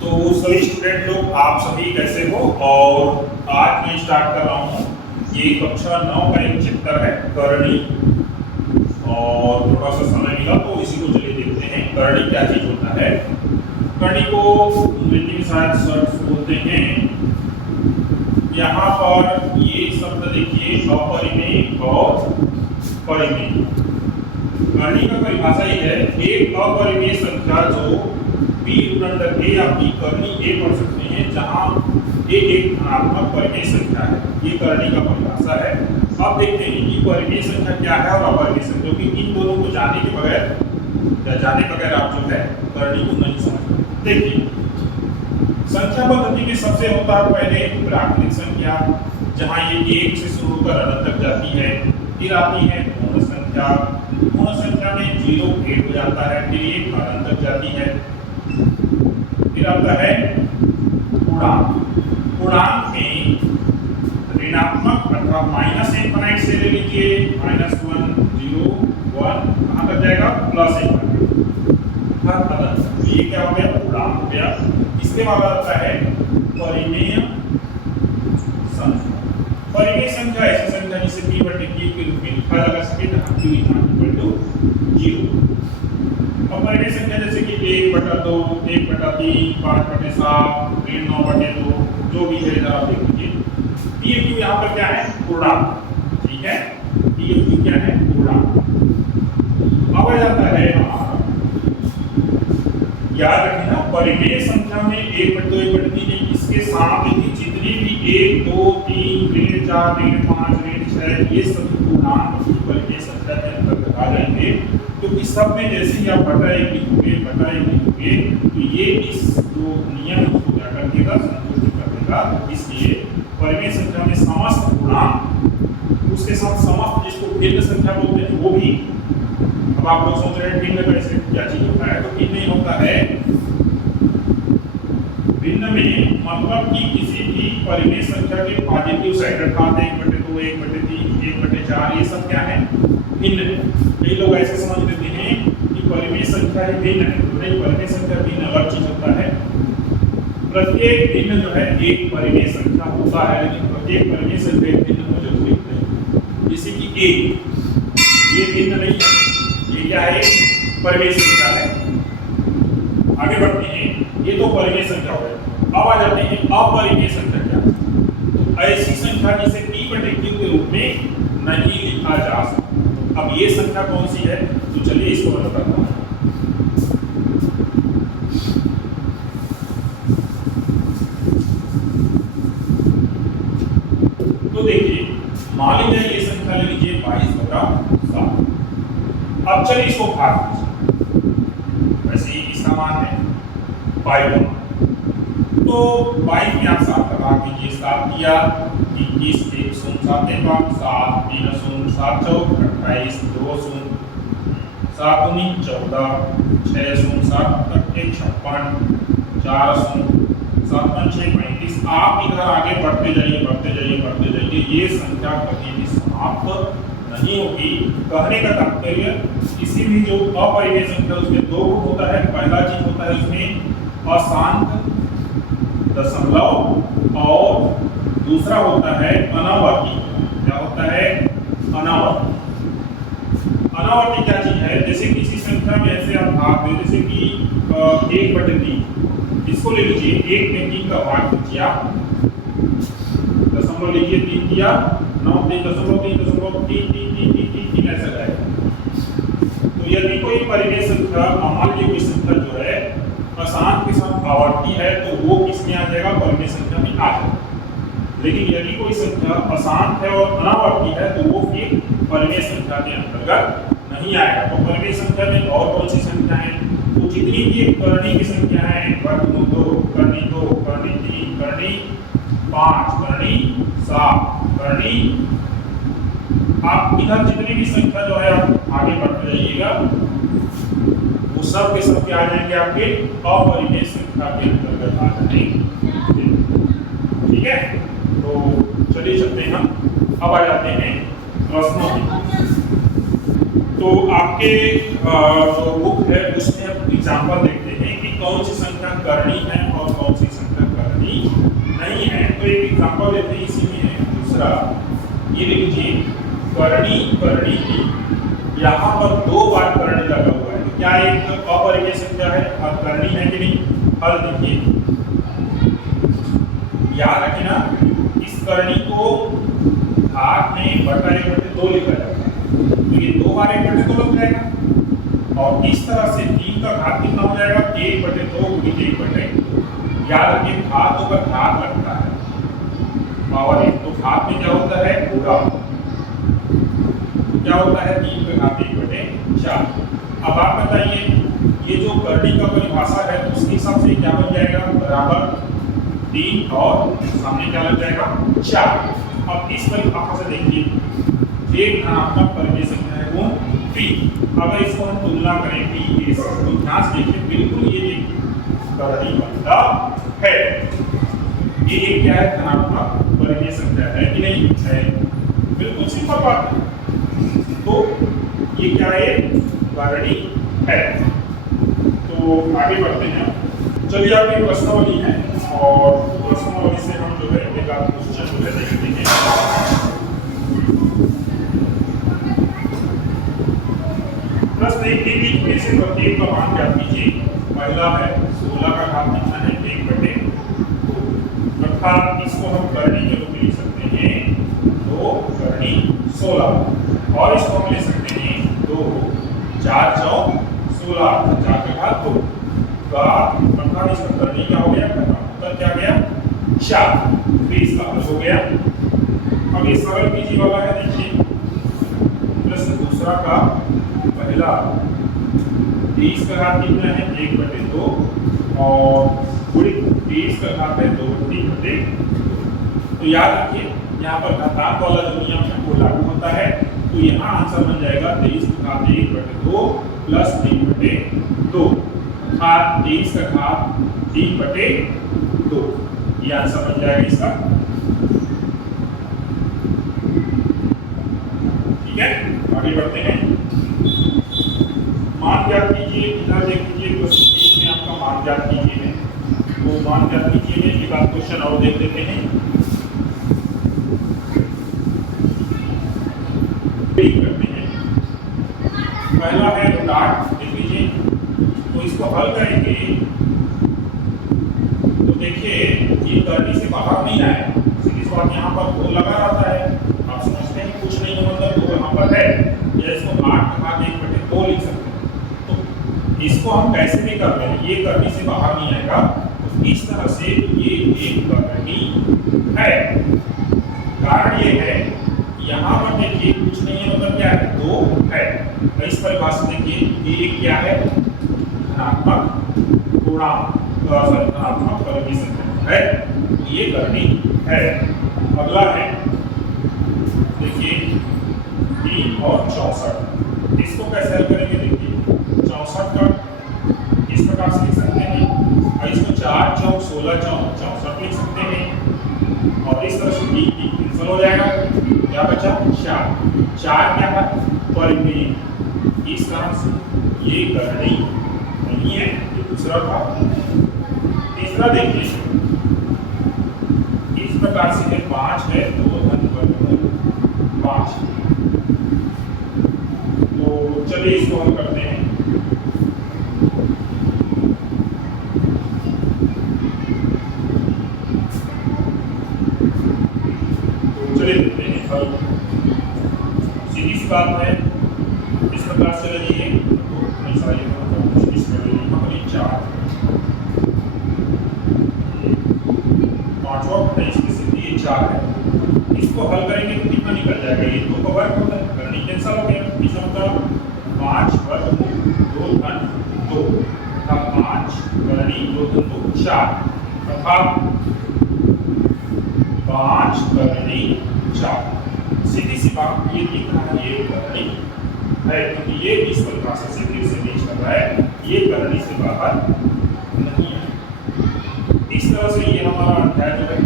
तो सभी स्टूडेंट लोग आप सभी कैसे हो। और आज मैं स्टार्ट कर रहा हूँ ये कक्षा 9 का एक चैप्टर है करणी। और थोड़ा सा समय मिला तो इसी को चलिए देखते हैं करणी क्या चीज होता है। करणी को अंग्रेजी में शायद सर्च बोलते हैं। यहाँ पर ये शब्द देखिए अपरिमेय और परिमेय। करणी का परिभाषा ये है एक अपरिमेय संख्या जो p ऋणात्मक a या p करनी a पढ़ सकते हैं जहां a एक धनात्मक परिमेय संख्या है। ये करनी का परिभाषा है। अब देखते हैं कि परिमेय संख्या क्या है और अपरिमेय संख्या, क्योंकि इन दोनों को जाने के बगैर या जाने बगैर आप जो है करनी को नहीं समझ पाते। देखिए संख्या पद्धति में सबसे होता है पहले प्राकृतिक संख्या, जहां ये 1 से शुरू होकर अनंत तक जाती है। फिर आती है पूर्ण संख्या, पूर्ण संख्या में 0 1 हो जाता है, फिर ये अनंत तक जाती है। फिर आता है पूर्णांक। पूर्णांक में ऋणात्मक अर्थात -1 से ले लीजिए, -1 0 1 कहां तक जाएगा +1 तो ये क्या हो गया पूर्णांक हो गया। इसके बाद आता है परिमेय संख्या। परिमेय संख्या ऐसी संख्या जिसे p/q के रूप में लिखा जा सके जहां q = 0। अब परिमेय संख्या जैसे कि 1/2 1/3 5/7 9/2 जो भी है इधर आप देख लीजिए। p/q यहाँ पर क्या है पूर्णांक, ठीक है। p/q क्या है पूर्णांक। अब आ जाता है याद रखना परिमेय संख्या में 1/2 1/3 इसके साथ ही जितनी भी 1 2 3 ऋण 4 ऋण 5 ऋण 6 ये सभी पूर्णांक की परिमेय संख्या के अंतर्गत आ जाएंगे। क्योंकि सब में जैसे ही आप बटा1 लिखोगे तो ये इस जो नियम को क्या कर देगा संतुष्ट कर देगा। इसलिए परिमेय संख्या में समस्त पूर्णांक उसके साथ समस्त जिसको भिन्न संख्या बोलते हैं वो भी। अब आप लोग सोच रहे हैं भिन्न कैसे क्या चीज होता है, तो भिन्न नहीं होता है। भिन्न में मतलब कि किसी भी परिमेय संख्या के पॉजिटिव साइड अर्थात 1/2 1/3 1/4 ये सब क्या है भिन्न है। कई लोग ऐसे समझ लेते हैं कि परिमेय संख्या ही भिन्न है, तो नहीं, परिमेय संख्या भिन्न अलग चीज होता है। प्रत्येक भिन्न जो है एक परिमेय संख्या होता है, लेकिन प्रत्येक परिमेय संख्या भिन्न होना जरूरी नहीं। जैसे कि a ये भिन्न नहीं है, ये क्या है परिमेय संख्या है। आगे बढ़ते हैं, ये तो परिमेय संख्या हो गई। अब आ जाते हैं अपरिमेय संख्या क्या है। तो ऐसी संख्या जिसे p/q के रूप में नहीं लिखा जा सकता। अब ये संख्या कौन सी है, तो चलिए इसको मैं बताता हूं। तो देखिए मान लीजिए ये संख्या ले लीजिए 22/7। अब चलिए इसको भाग दीजिए। वैसे ही इसका मान है 22। तो 22 में आप 7 का भाग दीजिए। 7 दिया 21 1 0 7 5 7 3 0 7 4 28 2 0 7 19 14 6 0 7 8 56 4 0 7 5 6 35। आप इधर आगे बढ़ते जाइए बढ़ते जाइए बढ़ते जाइए, ये संख्या कभी भी समाप्त नहीं होगी। कहने का तात्पर्य किसी भी जो अपरिमेय संख्या उसमें 2 गुण होता है। पहला चीज होता है उसमें अशांत दशमलव और दूसरा होता है अनावर्ती। क्या होता है अनावर्ती। अनावर्ती क्या चीज है, जैसे किसी संख्या में ऐसे आप भाग दे, जैसे कि 1/3 इसको ले लीजिए, 1 में 3 का भाग कीजिए, आप दशमलव लीजिए 3 दिया 9 3.3 ऐसा जाएगा। तो यदि कोई परिमेय संख्या मान लीजिए कोई संख्या जो है अशांत के साथ आवर्ती है तो वो किसमें आ जाएगा परिमेय संख्या में आ जाएगा। लेकिन यदि कोई संख्या अशांत है और अनावर्ती है तो वो फिर परिमेय संख्या के अंतर्गत नहीं आएगा। तो परिमेय संख्या में और कौन सी संख्या है, तो जितनी भी करनी की संख्या है वर्गमूल 2 करनी 2 करनी 3 करनी 5 करनी 7 करनी, आप इधर जितनी भी संख्या जो है आप आगे बढ़ते जाइएगा वो सब के सब क्या आ जाएंगे आपके अपरिमेय संख्या के अंतर्गत आ जाएंगे। ठीक है, तो चलिए चलते हैं हम। अब आ जाते हैं प्रश्नों की। तो आपके जो बुक है उसमें हम एग्जाम्पल देखते हैं कि कौन सी संख्या करनी है और कौन सी संख्या करनी नहीं है। तो एक एग्जांपल लेते हैं इसी में दूसरा, ये लीजिए करनी करनी की, यहाँ पर 2 बार करनी लगा हुआ है, तो क्या एक अपरिमेय संख्या है और करनी है कि नहीं? हल देखिए, याद रखिए ना, इस करनी को घात में बटा 1/2 लिखा जाता है, तो ये 2 बार 1/2 लग जाएगा और इस तरह से 3 का घात कितना हो जाएगा? 1/2 गुणित 1/2। याद रखिए घातों का घात लगता है पावर 1, तो घात में क्या होता है? गुणा, क्या होता है? 3 का घात 1/4। अब आप बताइए ये जो करनी का परिभाषा है उसके हिसाब से क्या बन जाएगा? बराबर 3 और सामने क्या लग जाएगा? 4। अब इस परिभाषा से देखिए एक धनात्मक परिमेय संख्या है वो p, अगर इसको हम तुलना करें p के साथ तो ध्यान से देखिए बिल्कुल ये करनी बनता है। ये क्या है? धनात्मक परिमेय संख्या है कि नहीं है? बिल्कुल सिंपल बात है। तो ये क्या है? करनी है। तो आगे बढ़ते हैं, चलिए आप एक प्रश्नावली है और प्रश्नावली से हम जो है एक आध क्वेश्चन जो है देखते हैं। प्रश्न 1 में से प्रत्येक का मान ज्ञात कीजिए। पहला है 16 का घात कितना है? 1/2, अर्थात इसको हम करनी के रूप में लिख सकते हैं 2 करनी 16, और इसको हम ले सकते हैं 2 4 चौक 16, 4 का घात 2 का, अर्थात इसका करनी क्या हो गया? उत्तर क्या गया? 4। तो इसका हल हो गया। अब ये सरल कीजिए वाला है, देखिए प्रश्न दूसरा का पहला 23 का घात कितना है? 1/2 और गुणित 23 का घात है 2/3। तो याद रखिए यहाँ पर घातांक वाला जो नियम है वो लागू होता है, तो यहाँ आंसर बन जाएगा 23 का घात 1/2 प्लस 3/2, अर्थात 23 का घात 3/2, ये आंसर बन जाएगा इसका। ठीक है, आगे बढ़ते हैं। मान ज्ञात कीजिए, इधर देख लीजिए क्वेश्चन 20 में आपका मान ज्ञात कीजिए है, तो मान ज्ञात कीजिए में एक आध क्वेश्चन और देख लेते हैं। करते हैं, पहला है डॉट, देख लीजिए, तो इसको हल करेंगे तो देखिए ये करनी से बाहर नहीं आए, सीधी बात यहाँ पर 2 लगा रहता है, आप समझते हैं कुछ नहीं है, मतलब 2 यहाँ पर है, या इसको 8 का घात 1/2 लिख सकते हैं। तो इसको हम कैसे भी कर रहे हैं, ये करनी से बाहर नहीं आएगा, तो इस तरह से ये एक करनी है। कारण ये है यहाँ पर देखिए कुछ नहीं है, मतलब क्या है? 2 है। तो इस परिभाषा देखिए ये क्या है? धनात्मक पूर्णांक, धनात्मक परिमेय संख्या है, ये करनी है। अगला है देखिए 3 और 64, इसको कैसे हल करेंगे? देखिए 64 का इस प्रकार से लिख सकते हैं, और इसको 4 चौक 16 चौक 64 लिख सकते हैं, और इस तरह से 3 कैंसिल हो जाएगा, क्या बचा? 4 क्या है? परिमेय। इस तरह से ये करनी नहीं है। ये दूसरा था। तीसरा देखिए इस प्रकार से 5 है 2 धन 5। तो चलिए इसको हम करते हैं। तो चलिए देखते हैं हल। सीधी सी बात है, इस प्रकार से लीजिए इसको हल करेंगे तो कितना निकल जाएगा? ये 2 का वर्ग होता है, करनी कैंसिल हो गया, इसका मतलब 5 वर्ग 2 धन 2, अर्थात 5 करनी 2 धन 2 4, अर्थात 5 करनी 4। सीधी सी बात ये दिख रहा है, ये करनी है, क्योंकि ये इस परिभाषा से फिर से मैच कर रहा है, ये करनी से बाहर नहीं है। इस तरह से ये हमारा अध्याय जो है